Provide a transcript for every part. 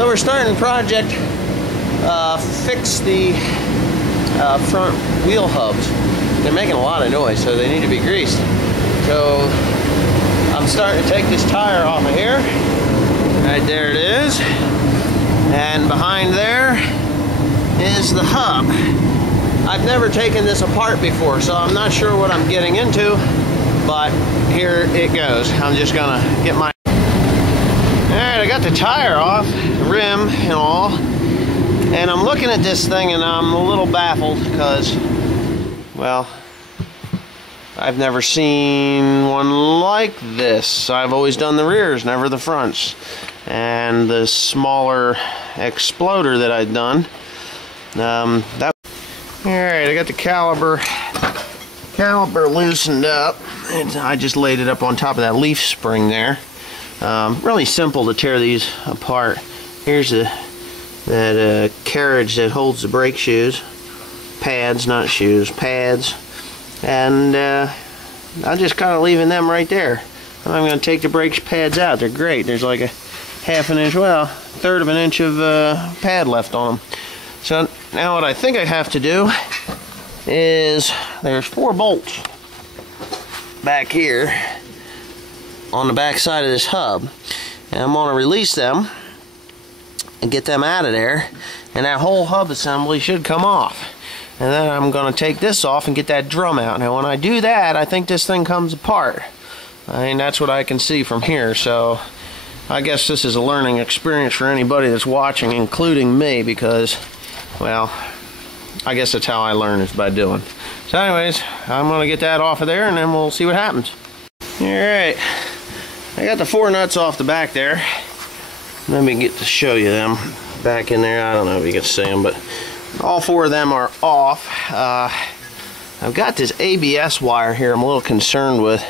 So we're starting the project, fix the front wheel hubs. They're making a lot of noise, so they need to be greased. So I'm starting to take this tire off of here. Right there it is. And behind there is the hub. I've never taken this apart before, so I'm not sure what I'm getting into, but here it goes. I'm just gonna get my... Alright, I got the tire off, the rim and all, and I'm looking at this thing and I'm a little baffled because, well, I've never seen one like this. I've always done the rears, never the fronts. And the smaller exploder that I'd done, that... Alright, I got the caliper loosened up, and I just laid it up on top of that leaf spring there. Really simple to tear these apart. Here's that carriage that holds the brake shoes. Pads, not shoes, pads. And I'm just kind of leaving them right there. I'm going to take the brake pads out. They're great. There's like a half an inch, well, third of an inch of pad left on them. So now what I think I have to do is, there's 4 bolts back here on the back side of this hub, and I'm going to release them and get them out of there, and that whole hub assembly should come off. And then I'm going to take this off and get that drum out. Now when I do that, I think this thing comes apart. I mean, that's what I can see from here, so I guess this is a learning experience for anybody that's watching, including me, because, well, I guess that's how I learn, is by doing. So anyways, I'm going to get that off of there and then we'll see what happens. Alright, I got the 4 nuts off the back there. Let me get to show you them back in there. I don't know if you can see them, but all 4 of them are off. I've got this ABS wire here I'm a little concerned with.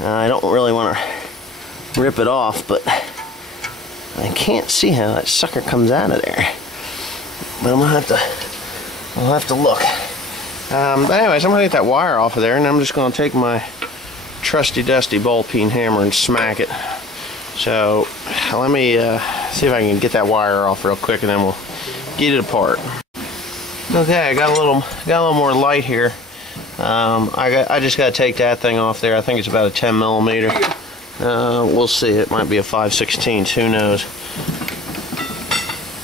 I don't really want to rip it off, but I can't see how that sucker comes out of there. But I'll have to look. But anyways, I'm going to get that wire off of there, and I'm just going to take my trusty dusty ball peen hammer and smack it. So let me see if I can get that wire off real quick, and then we'll get it apart. Okay, I got a little more light here. I just got to take that thing off there. I think it's about a 10 millimeter. We'll see. It might be a 5/16. Who knows?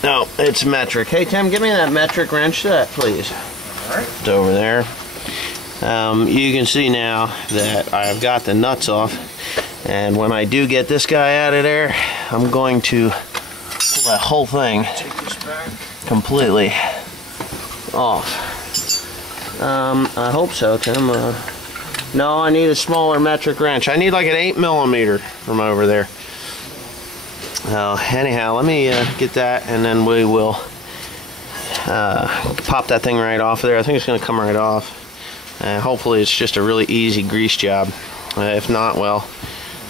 No, it's metric. Hey Tim, give me that metric wrench set, please. All right. It's over there. You can see now that I've got the nuts off, and when I do get this guy out of there, I'm going to pull that whole thing completely off. I hope so, Tim. No, I need a smaller metric wrench. I need like an 8 millimeter from over there. Anyhow, let me get that, and then we will pop that thing right off of there. I think it's going to come right off. Hopefully it's just a really easy grease job. If not, well,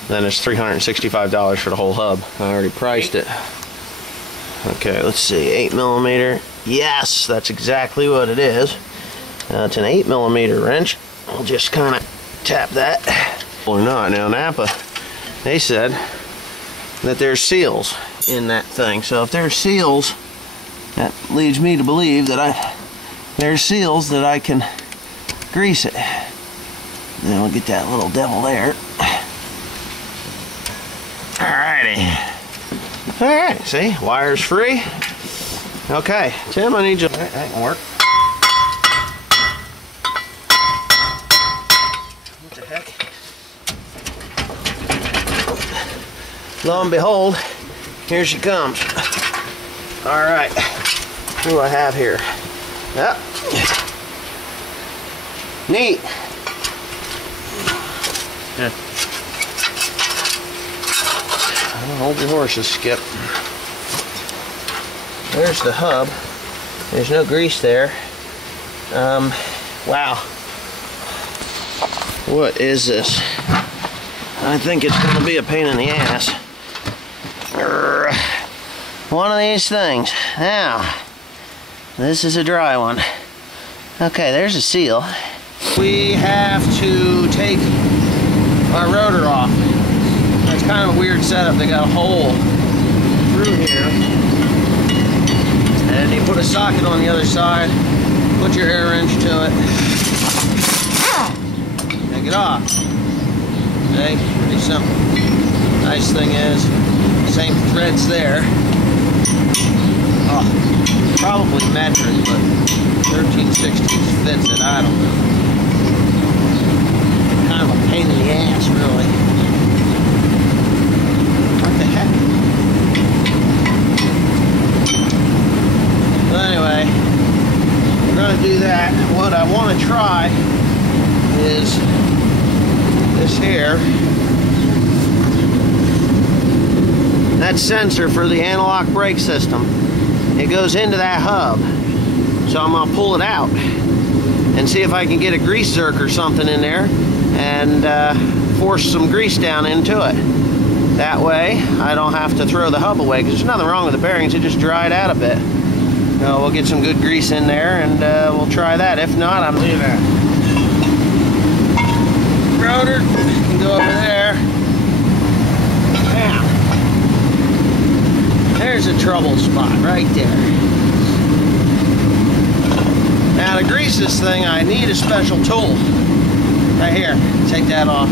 then it's $365 for the whole hub. I already priced it. Okay, let's see, 8 millimeter. Yes, that's exactly what it is. It's an 8 millimeter wrench. I'll just kind of tap that. Or not. Now Napa, they said that there's seals in that thing. So if there's seals, that leads me to believe that there's seals that I can grease it. And then we'll get that little devil there. Alrighty. Alright, see, wire's free. Okay, Tim, I need you. That can work. What the heck? Lo and behold, here she comes. Alright, what do I have here? Yep. Neat. Yeah. Don't hold your horses, Skip. There's the hub. There's no grease there. Wow. What is this? I think it's going to be a pain in the ass. One of these things. Now, this is a dry one. Okay, there's a seal. We have to take our rotor off. It's kind of a weird setup. They got a hole through here. put a socket on the other side, put your air wrench to it, take it off. Okay, pretty simple. Nice thing is, same threads there. Oh, probably metric, but 13/16 fits it, I don't know. Kind of a pain in the ass, really. What the heck? Well, anyway, we're going to do that. What I want to try is this here. That sensor for the analog brake system. It goes into that hub. So I'm going to pull it out and see if I can get a grease zerk or something in there and force some grease down into it. That way I don't have to throw the hub away, because there's nothing wrong with the bearings, it just dried out a bit. We'll get some good grease in there and we'll try that. If not, I'm leaving that. Rotor can go over there. Bam. There's a trouble spot right there. Now to grease this thing, I need a special tool. Right here, take that off.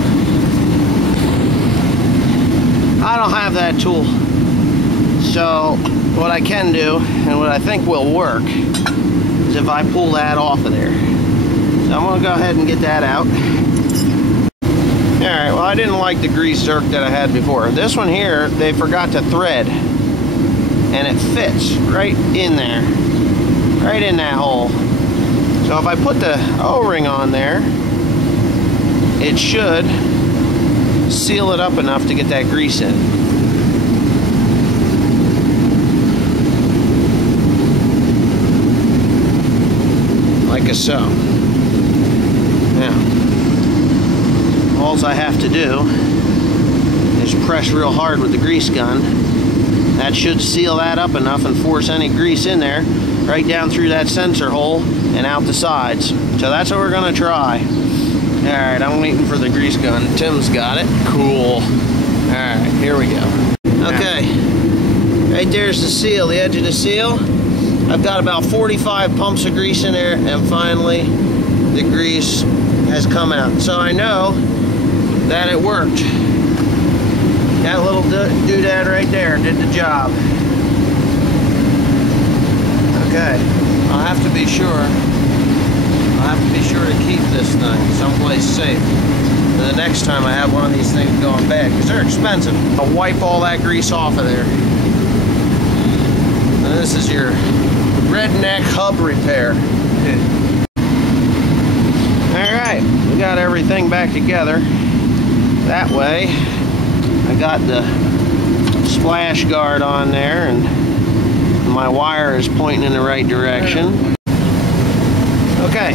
I don't have that tool. So what I can do, and what I think will work, is if I pull that off of there. So I'm gonna go ahead and get that out. Alright, well, I didn't like the grease zerk that I had before. This one here, they forgot to thread. And it fits right in there. Right in that hole. So if I put the O-ring on there, it should seal it up enough to get that grease in. Like so. Now, all I have to do is press real hard with the grease gun. That should seal that up enough and force any grease in there, right down through that sensor hole and out the sides. So that's what we're gonna try. Alright, I'm waiting for the grease gun. Tim's got it. Cool. Alright, here we go. Okay, right there's the seal, the edge of the seal. I've got about 45 pumps of grease in there, and finally the grease has come out. So I know that it worked. That little doodad right there did the job. Okay, I'll have to be sure. I'll have to be sure to keep this thing someplace safe. And the next time I have one of these things going bad, because they're expensive. I'll wipe all that grease off of there. And this is your redneck hub repair. Alright, we got everything back together. That way, I got the splash guard on there and my wire is pointing in the right direction. Okay,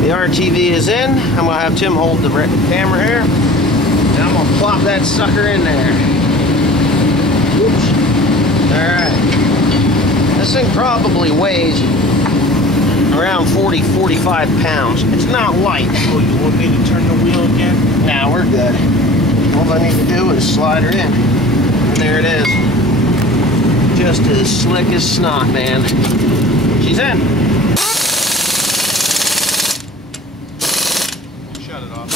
the RTV is in. I'm going to have Tim hold the camera here. And I'm going to plop that sucker in there. Oops. Alright. This thing probably weighs around 40-45 pounds. It's not light. Oh, you want me to turn the wheel again? Nah, we're good. All I need to do is slide her in. And there it is. Just as slick as snot, man. She's in. Shut it off.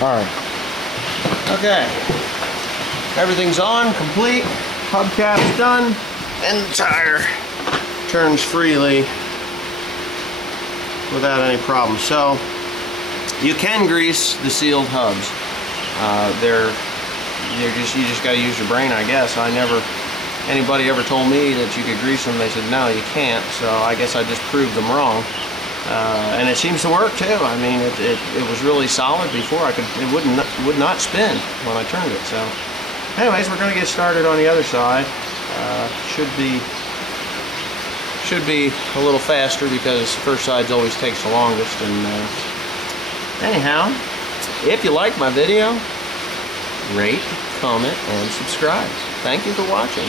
Alright. Okay. Everything's on, complete. Hubcap's done. And the tire turns freely without any problem. So you can grease the sealed hubs. You just got to use your brain, I guess. Anybody ever told me that you could grease them, they said no, you can't. So I guess I just proved them wrong. And it seems to work too. I mean, it was really solid before. It would not spin when I turned it. So anyways, we're going to get started on the other side. Should be a little faster because first side's always takes the longest. And anyhow, if you like my video, rate, comment, and subscribe. Thank you for watching.